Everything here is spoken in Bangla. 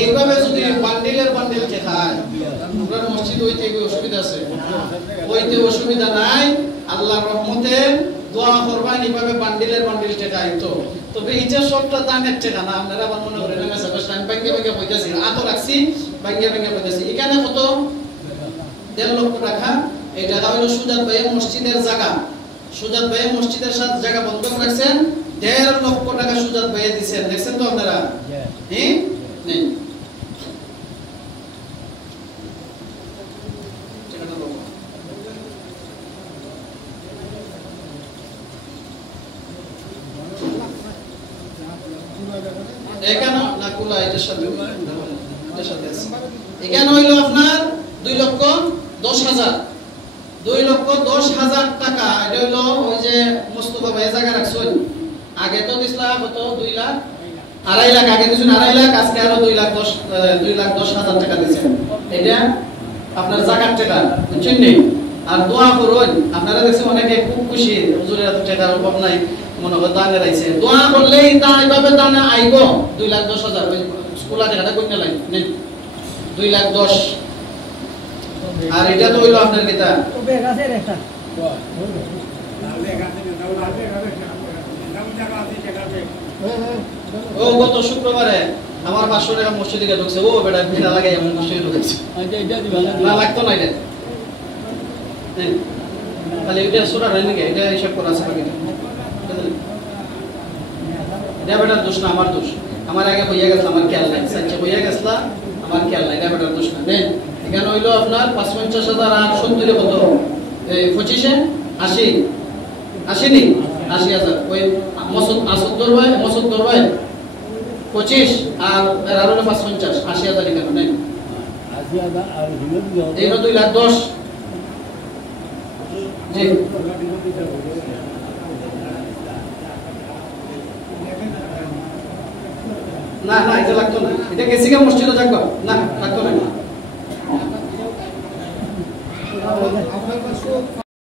এইভাবে যদি বান্ডিলের বান্ডিল দেখায় আমরা মসজিদ হইতে কি অসুবিধা আছে? হইতে অসুবিধা নাই। আল্লাহর রহমতে দোয়া করবেন এইভাবে বান্ডিলের বান্ডিল দেখায় তো তবে এটা সবটা দানের টাকা না। আপনারা আবার মনে করেন না সব টাইম ব্যাংকে ব্যাংকে কইতাছি আতো রাখছি ব্যাংকে ব্যাংকে কইতাছি এখানে কত 1.5 লক্ষ টাকা। এই টাকা হলো সুজাত ভাই মসজিদের জায়গা। সুজাত ভাই মসজিদের সাথে জায়গা বন্ধক রাখছেন 1.5 লক্ষ টাকা সুজাত ভাই দিবেন। দেখছেন তো আপনারা? হ্যাঁ नहीं এখানে না কুলা এটার সাথে এখানে হইলো আপনার 2,10,000 2,10,000 টাকা। এটা হইলো ওই যে মোস্তফা ভাই জায়গা রাখছেন আগে তো দিছলা কত 2 লাখ 2.5 লাখ আগে দিছেন 2.5 লাখ আজকে আরো 2,10,000 টাকা দিছেন। এটা আপনার জাকাত টাকা বুঝছেন নি? আর দোয়া করুন। আপনারা দেখছেন অনেকে খুব খুশি হুজুরের এত টাকার অভাব নাই মনে হয় দানে রাইছে। দোয়া করলেই তা এইভাবে দানে আইব 2,10,000 ওই স্কুলা টাকাটা কইনা লাই নেন 2,10,000 আর এটা তো হইলো আপনার কিতা তবে গাছের একটা ও গত শুক্রবারে আমার 500 টাকা মসজিদে গিয়ে ঢুকছে। ও বেটা বিনা লাগাই এমন মসজিদে ঢুকছে। এটা দিবা না লাগতো না এটা তাহলে এটা সুরা হয় নাকি? এটা হিসাব করা আছে বাকিটা এটা বেটার দোষ না আমার দোষ। আমার আগে বইয়া গেছে আমার খেয়াল নাই সাচ্চা বইয়া গেছলা আমার খেয়াল নাই। এটা বেটার দোষ না। দেন এখানে হইলো আপনার 55,000 আর 70 কত এই 25 80 80 ওই মাসুদ ভাই 25 আর হলো 55 80,000 এখানে নেন 80,000 আর এই 2,10,000 জি না না এটা লাগতো না। এটা গেছি গা মসজিদে যাক না